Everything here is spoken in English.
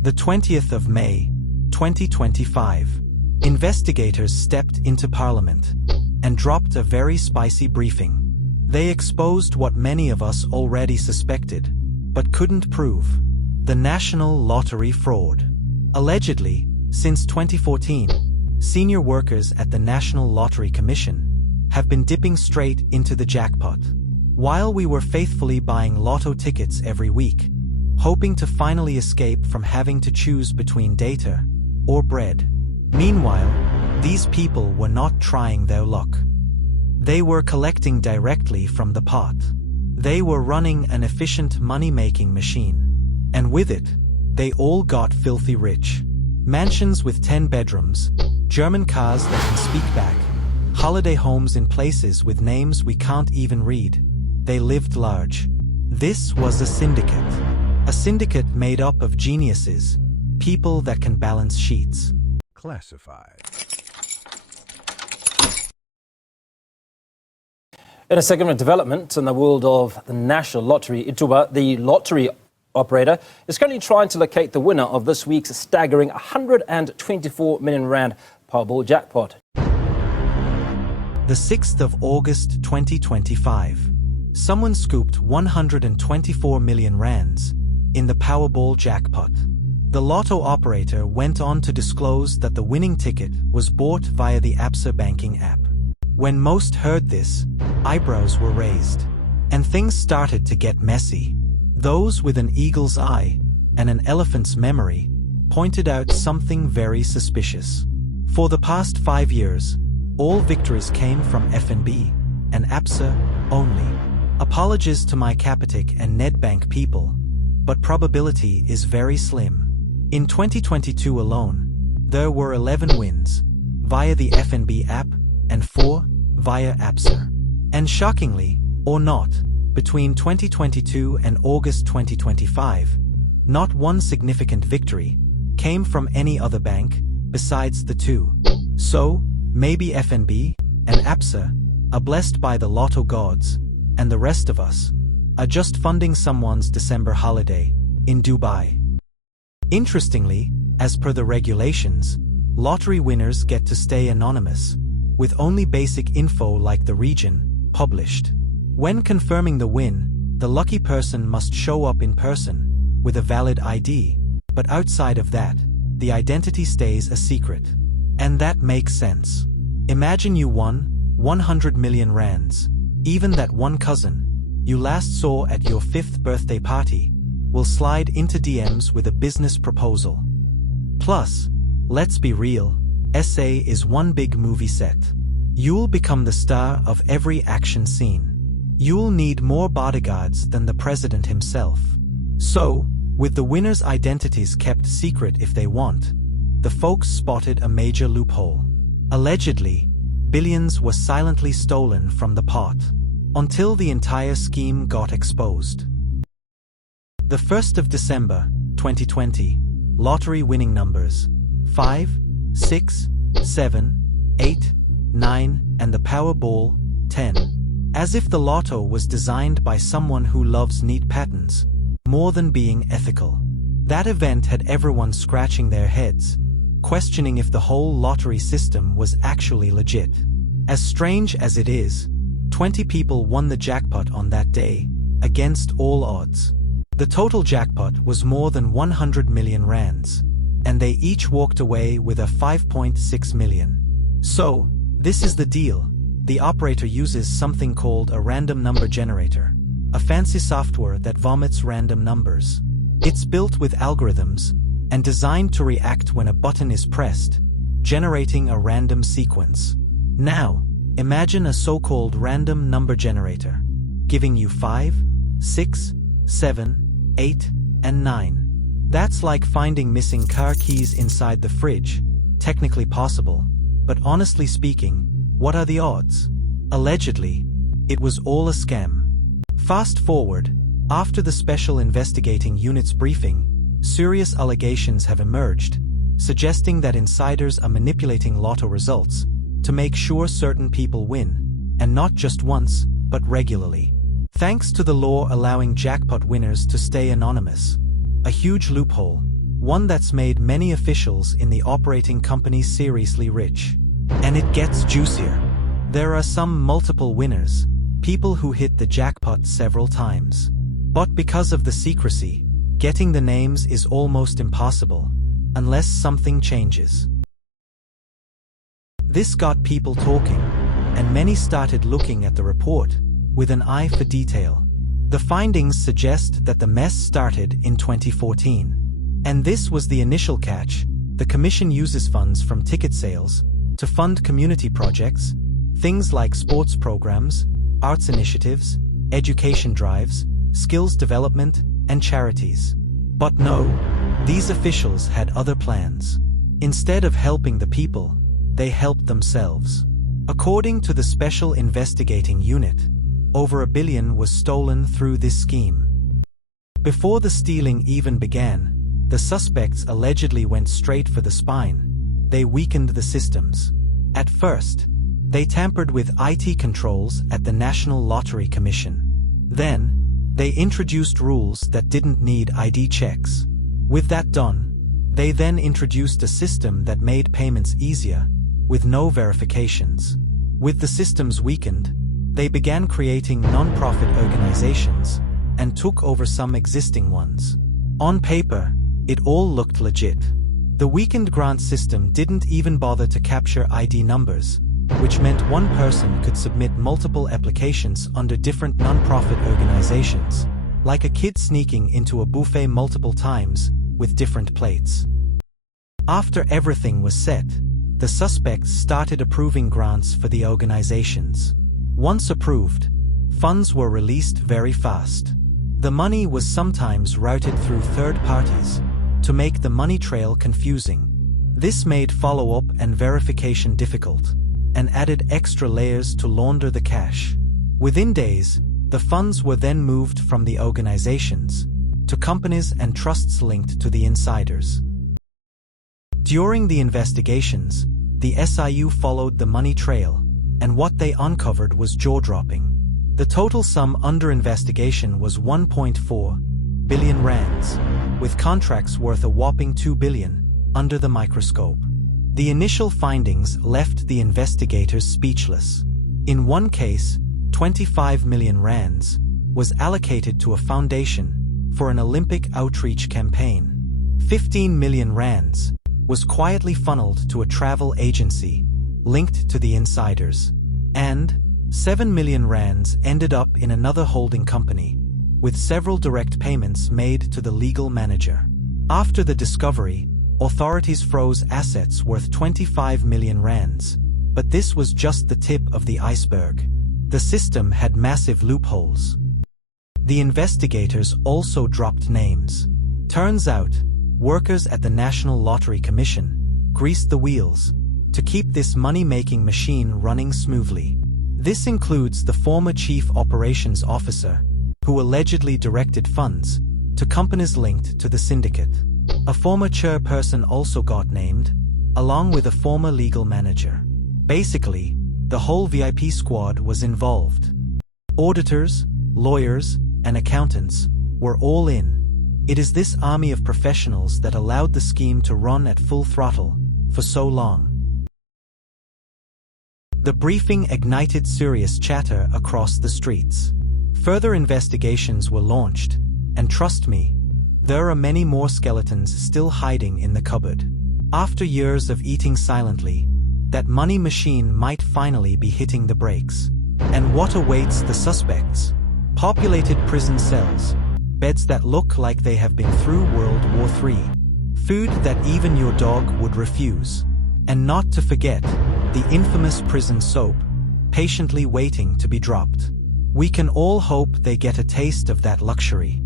The 20th of May, 2025. Investigators stepped into Parliament and dropped a very spicy briefing. They exposed what many of us already suspected, but couldn't prove: the national lottery fraud. Allegedly, since 2014, senior workers at the National Lottery Commission have been dipping straight into the jackpot, while we were faithfully buying lotto tickets every week, hoping to finally escape from having to choose between data or bread. Meanwhile, these people were not trying their luck. They were collecting directly from the pot. They were running an efficient money-making machine. And with it, they all got filthy rich. Mansions with 10 bedrooms, German cars that can speak back, holiday homes in places with names we can't even read. They lived large. This was a syndicate. A syndicate made up of geniuses, people that can balance sheets. Classified. In a second of development in the world of the National Lottery, Ithuba, the lottery operator, is currently trying to locate the winner of this week's staggering 124 million rand Powerball jackpot. The 6th of August 2025. Someone scooped 124 million rands in the Powerball jackpot. The lotto operator went on to disclose that the winning ticket was bought via the Absa banking app. When most heard this, eyebrows were raised, and things started to get messy. Those with an eagle's eye and an elephant's memory pointed out something very suspicious. For the past 5 years, all victories came from FNB and Absa only. Apologies to my Capitec and Nedbank people, but probability is very slim. In 2022 alone, there were 11 wins via the FNB app and 4 via Absa. And shockingly, or not, between 2022 and August 2025, not one significant victory came from any other bank besides the two. So, maybe FNB and Absa are blessed by the lotto gods, and the rest of us are just funding someone's December holiday in Dubai. Interestingly, as per the regulations, lottery winners get to stay anonymous, with only basic info like the region published. When confirming the win, the lucky person must show up in person with a valid ID, but outside of that, the identity stays a secret. And that makes sense. Imagine you won 100 million rands. Even that one cousin you last saw at your 5th birthday party will slide into DMs with a business proposal. Plus, let's be real, SA is one big movie set. You'll become the star of every action scene. You'll need more bodyguards than the president himself. So, with the winners' identities kept secret if they want, the folks spotted a major loophole. Allegedly, billions were silently stolen from the pot, until the entire scheme got exposed. The 1st of December, 2020, lottery winning numbers 5, 6, 7, 8, 9, and the Powerball 10. As if the lotto was designed by someone who loves neat patterns, more than being ethical. That event had everyone scratching their heads, questioning if the whole lottery system was actually legit. As strange as it is, 20 people won the jackpot on that day, against all odds. The total jackpot was more than 100 million rands, and they each walked away with a 5.6 million. So, this is the deal. The operator uses something called a random number generator, a fancy software that vomits random numbers. It's built with algorithms and designed to react when a button is pressed, generating a random sequence. Now, imagine a so-called random number generator, giving you 5, 6, 7, 8, and 9. That's like finding missing car keys inside the fridge. Technically possible, but honestly speaking, what are the odds? Allegedly, it was all a scam. Fast forward, after the Special Investigating Unit's briefing, serious allegations have emerged, suggesting that insiders are manipulating lotto results to make sure certain people win, and not just once, but regularly. Thanks to the law allowing jackpot winners to stay anonymous, a huge loophole, one that's made many officials in the operating company seriously rich. And it gets juicier. There are some multiple winners, people who hit the jackpot several times. But because of the secrecy, getting the names is almost impossible, unless something changes. This got people talking, and many started looking at the report with an eye for detail. The findings suggest that the mess started in 2014. And this was the initial catch. The Commission uses funds from ticket sales to fund community projects, things like sports programs, arts initiatives, education drives, skills development, and charities. But no, these officials had other plans. Instead of helping the people, they helped themselves. According to the Special Investigating Unit, over $1 billion was stolen through this scheme. Before the stealing even began, the suspects allegedly went straight for the spine. They weakened the systems. At first, they tampered with IT controls at the National Lottery Commission. Then, they introduced rules that didn't need ID checks. With that done, they then introduced a system that made payments easier, with no verifications. With the systems weakened, they began creating non-profit organizations and took over some existing ones. On paper, it all looked legit. The weakened grant system didn't even bother to capture ID numbers, which meant one person could submit multiple applications under different non-profit organizations, like a kid sneaking into a buffet multiple times with different plates. After everything was set, the suspects started approving grants for the organizations. Once approved, funds were released very fast. The money was sometimes routed through third parties to make the money trail confusing. This made follow-up and verification difficult, and added extra layers to launder the cash. Within days, the funds were then moved from the organizations to companies and trusts linked to the insiders. During the investigations, the SIU followed the money trail, and what they uncovered was jaw-dropping. The total sum under investigation was 1.4 billion rands, with contracts worth a whopping 2 billion under the microscope. The initial findings left the investigators speechless. In one case, 25 million rands was allocated to a foundation for an Olympic outreach campaign. 15 million rands was quietly funneled to a travel agency linked to the insiders. And 7 million rands ended up in another holding company, with several direct payments made to the legal manager. After the discovery, authorities froze assets worth 25 million rands, but this was just the tip of the iceberg. The system had massive loopholes. The investigators also dropped names. Turns out, workers at the National Lottery Commission greased the wheels to keep this money-making machine running smoothly. This includes the former chief operations officer, who allegedly directed funds to companies linked to the syndicate. A former chairperson also got named, along with a former legal manager. Basically, the whole VIP squad was involved. Auditors, lawyers, and accountants were all in. It is this army of professionals that allowed the scheme to run at full throttle for so long. The briefing ignited serious chatter across the streets. Further investigations were launched, and trust me, there are many more skeletons still hiding in the cupboard. After years of eating silently, that money machine might finally be hitting the brakes. And what awaits the suspects? Populated prison cells, beds that look like they have been through World War III, food that even your dog would refuse, and not to forget, the infamous prison soap, patiently waiting to be dropped. We can all hope they get a taste of that luxury.